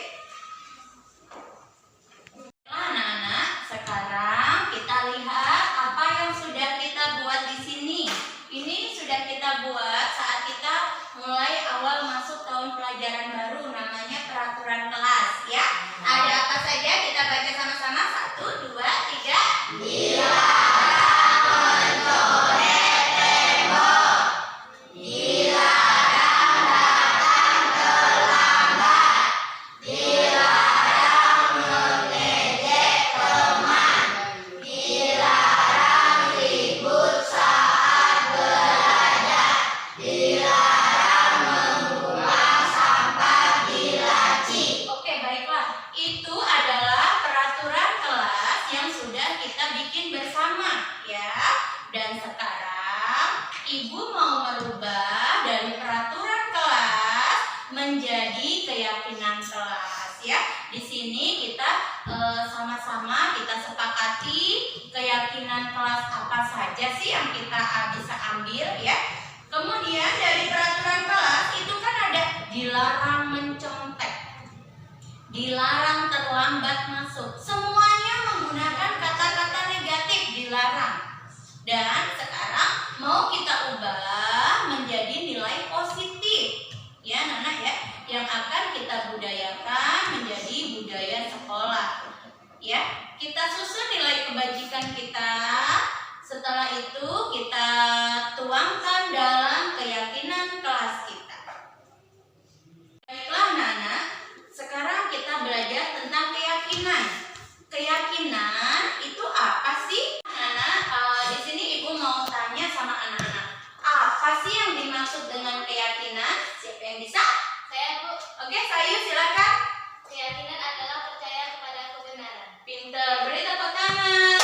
Anak-anak, sekarang kita lihat apa yang sudah kita buat di sini. Ini sudah kita buat saat kita mulai awal masuk tahun pelajaran baru, namanya peraturan kelas ya. Ada apa saja? Kita baca sama-sama. 1, 2, 3. Oke, baiklah. Itu adalah peraturan kelas yang sudah kita bikin bersama, ya. Dan sekarang Ibu mau merubah dari peraturan kelas menjadi keyakinan kelas, ya. Di sini kita sama-sama kita sepakati keyakinan kelas apa saja sih yang kita bisa ambil, ya. Kemudian dari peraturan kelas itu kan ada dilarang mencontek, dilarang terlambat masuk. Semuanya menggunakan kata-kata negatif, dilarang. Dan sekarang mau kita ubah menjadi nilai positif, ya Nana ya, yang akan kita budayakan menjadi budaya sekolah. Ya, kita susun nilai kebajikan kita. Setelah itu kita tuangkan dalam keyakinan kelas kita. Baiklah Nana, sekarang kita belajar tentang keyakinan. Keyakinan itu apa sih? Nana, di sini Ibu mau tanya sama anak-anak. Apa sih yang dimaksud dengan keyakinan? Siapa yang bisa? Saya, Bu. Oke, Sayu silakan. Keyakinan adalah percaya kepada kebenaran. Pinter, beri tepuk tangan.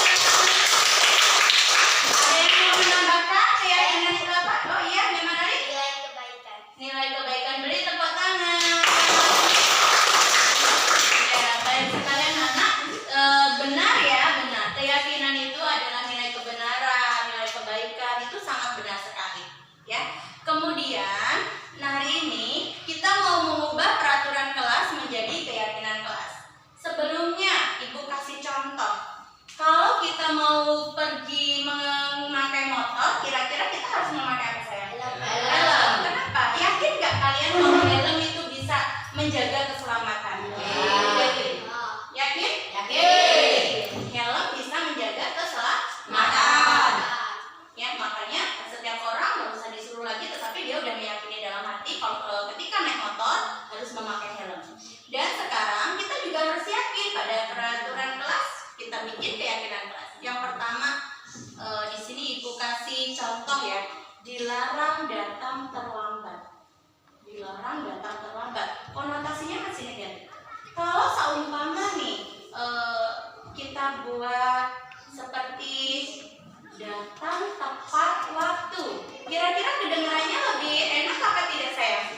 Ada yang mau menambahkan keyakinan itu apa? Oh iya, gimana nih? Nilai kebaikan. Nilai kebaikan, beri tepuk tangan. Ya, baik sekalian anak, benar ya, benar. Keyakinan itu adalah nilai kebenaran, nilai kebaikan, itu sangat benar sekali. Ya. Kemudian, hari ini kita mau mengubah peraturan kelas menjadi keyakinan kelas. Sebelumnya, Ibu kasih contoh. Kalau kita mau pergi memakai motor, kira-kira kita harus memakai apa sayang? Helm. Kenapa? Yakin nggak kalian bahwa helm itu bisa menjaga keselamatan? Yakin? Yakin. Helm bisa menjaga keselamatan. Ya, makanya setiap orang nggak usah disuruh lagi, tetapi dia udah meyakini dalam hati kalau ketika naik motor harus memakai helm. Dan sekarang kita juga harus yakin pada peraturan kelas kita bikin Dilarang datang terlambat. Dilarang datang terlambat. Konotasinya masih negatif. Kalau seumpama nih kita buat seperti datang tepat waktu, kira-kira kedengarannya lebih enak apa tidak sayang?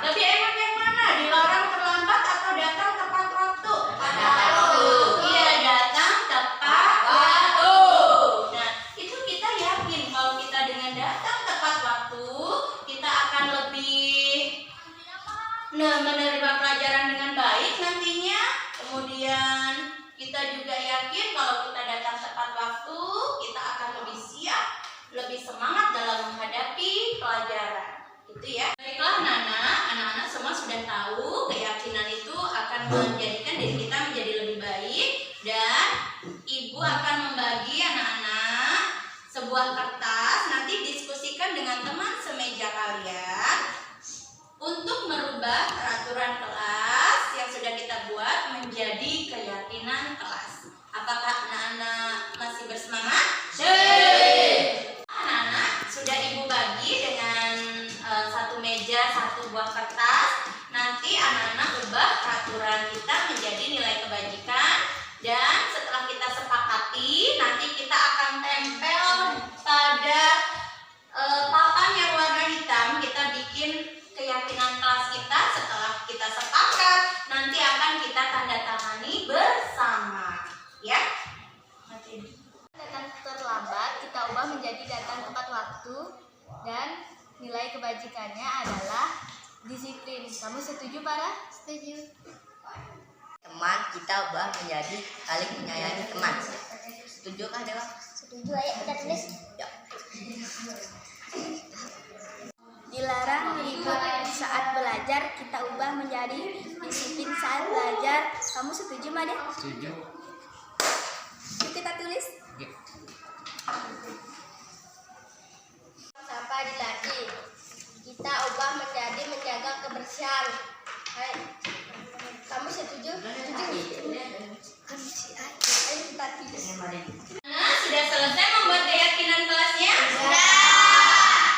Lebih enak yang mana? Dilarang terlambat atau datang tepat waktu? Iya, datang tepat waktu. Nah, itu kita yakin kalau kita dengan datang tepat waktu, kita akan lebih menerima pelajaran dengan baik nantinya. Kemudian kita juga yakin kalau kita datang tepat waktu, kita akan lebih siap, lebih semangat dalam menghadapi pelajaran. Gitu ya. Baiklah anak-anak semua sudah tahu keyakinan itu akan menjadikan diri kita menjadi lebih baik, dan ibu akan membagi anak-anak sebuah kertas, nanti diskusikan dengan teman semeja kalian untuk merubah peraturan kelas yang sudah kita buat menjadi keyakinan kelas. Apakah anak-anak masih bersemangat? Anak-anak sudah ibu bagi dengan satu meja, satu buah kertas. Nanti anak-anak ubah peraturan kita menjadi nilai kebajikan, dan setelah kita sepakati, nanti kita akan tempel pada papan yang warna hitam. Kita bikin keyakinan kelas kita. Setelah kita sepakat, nanti akan kita tanda tangani bersama, ya. Datang terlambat kita ubah menjadi datang tepat waktu, dan nilai kebajikannya adalah disiplin. Kamu setuju, Farah? Setuju. Teman kita ubah menjadi saling menyayangi teman. Setuju kan Dewa? Setuju, ayo kita tulis. Ya. Dilarang ribut saat belajar, kita ubah menjadi disiplin saat belajar. Kamu setuju, Made? Setuju. Yuk kita tulis. Ya. Sampah dilatih, kita ubah menjadi menjaga kebersihan. Hai. Kamu setuju? Setuju. Ayo kita tulis. Nah, sudah selesai membuat keyakinan kelasnya? Sudah.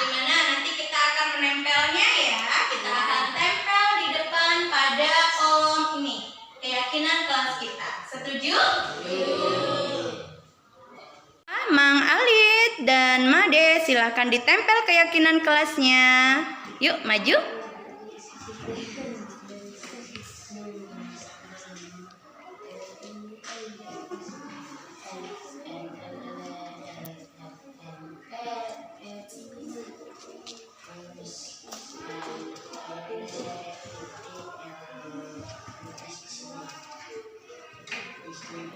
Gimana? Nanti kita akan menempelnya ya. Kita akan tempel di depan pada kolom ini. Keyakinan kelas kita. Setuju? Mang Alit dan Made, silakan ditempel keyakinan kelasnya. Yuk, maju.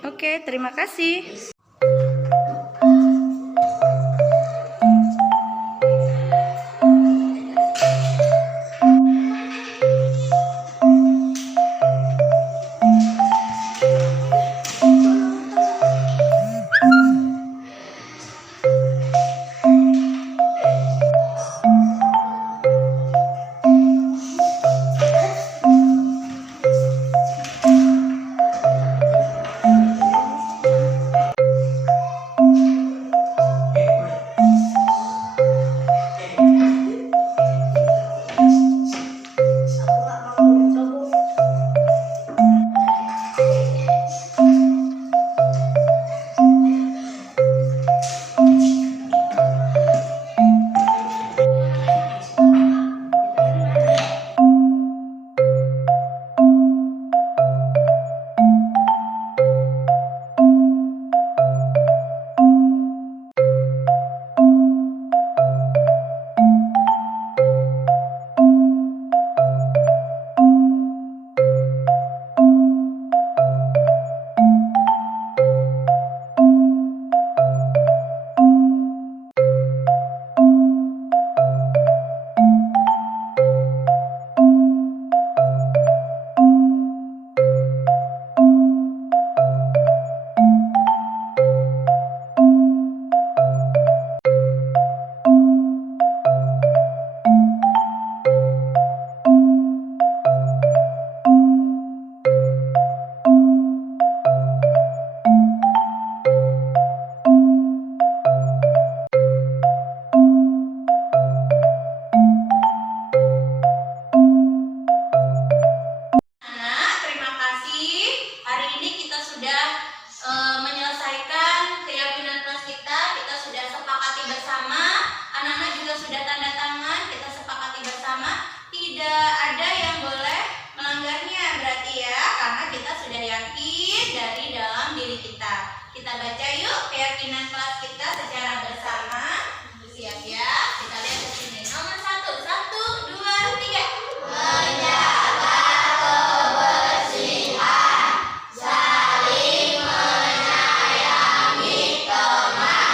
Oke, terima kasih. sudah tanda tangan, kita sepakati bersama tidak ada yang boleh melanggarnya berarti ya, karena kita sudah yakin dari dalam diri kita. Kita baca yuk keyakinan kelas kita secara bersama. Siap ya? Kita lihat di sini. Nomor 1, 1, 2, 3. Menjaga kebersihan, saling menyayangi teman,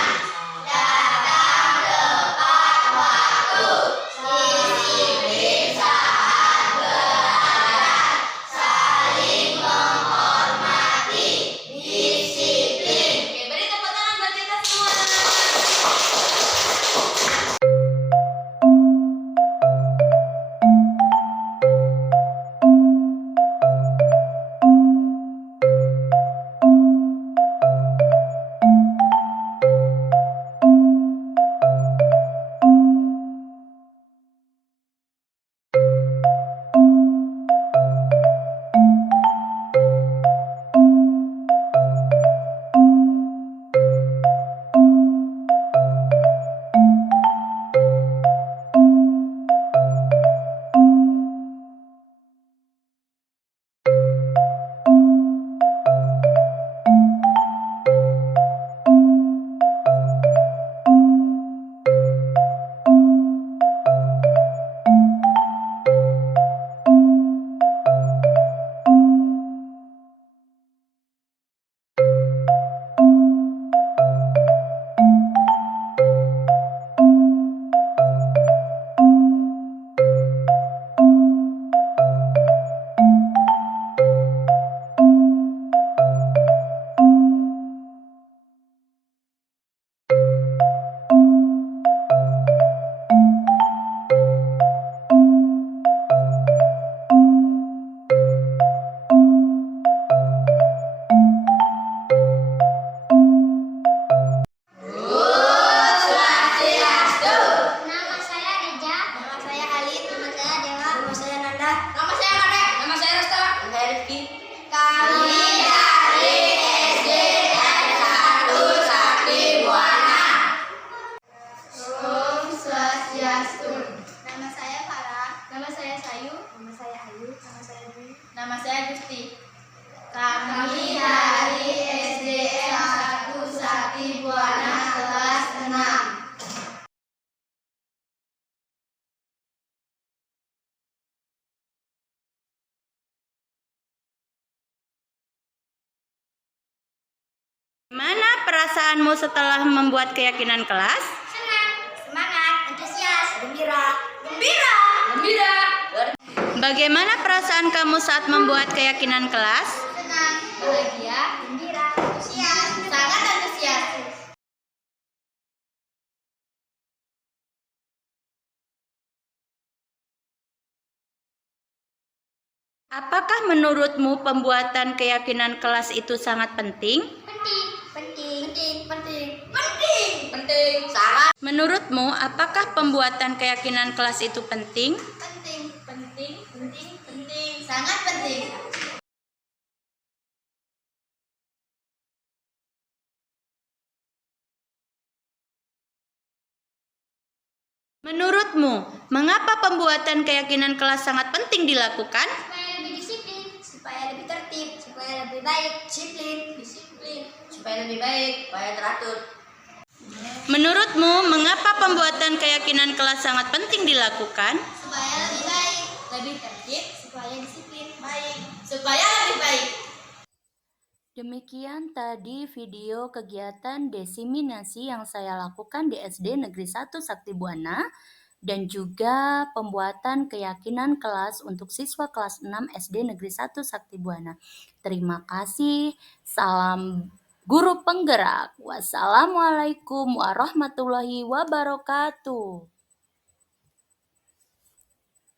datang tepat waktu, disiplin saat berada, saling menghormati, disiplin. Oke, beri tepuk tangan buat kita semua. Nama saya Reja. Nama saya Khalid. Nama saya Dewa. Nama saya Nanda. Nama saya Made. Nama saya Resta. Nama saya Rifki. Kami dari SDN 1 Sakti Buana. Om Swastiastu. Nama saya Farah. Nama saya Sayu. Nama saya Ayu. Nama saya Dwi. Nama saya Gusti. Kami dari SDN 1 Sakti Buana kelas 6. Gimana perasaanmu setelah membuat keyakinan kelas? Senang, semangat, antusias, gembira, gembira, gembira. Bagaimana perasaan kamu saat membuat keyakinan kelas? Senang, bahagia, gembira, antusias, sangat antusias. Apakah menurutmu pembuatan keyakinan kelas itu sangat penting? Penting, penting, penting, penting, penting, penting, Sangat. Menurutmu, apakah pembuatan keyakinan kelas itu penting? penting, penting, penting, penting, sangat penting. Menurutmu, mengapa pembuatan keyakinan kelas sangat penting dilakukan? Supaya lebih disiplin, supaya lebih tertib, supaya lebih baik, disiplin, disiplin, Supaya lebih baik, supaya teratur. Menurutmu, mengapa pembuatan keyakinan kelas sangat penting dilakukan? supaya lebih baik, lebih tertib, supaya disiplin, baik, supaya lebih baik. Demikian tadi video kegiatan desiminasi yang saya lakukan di SD Negeri 1 Sakti Buana dan juga pembuatan keyakinan kelas untuk siswa kelas 6 SD Negeri 1 Sakti Buana. Terima kasih. Salam guru penggerak. Wassalamualaikum warahmatullahi wabarakatuh.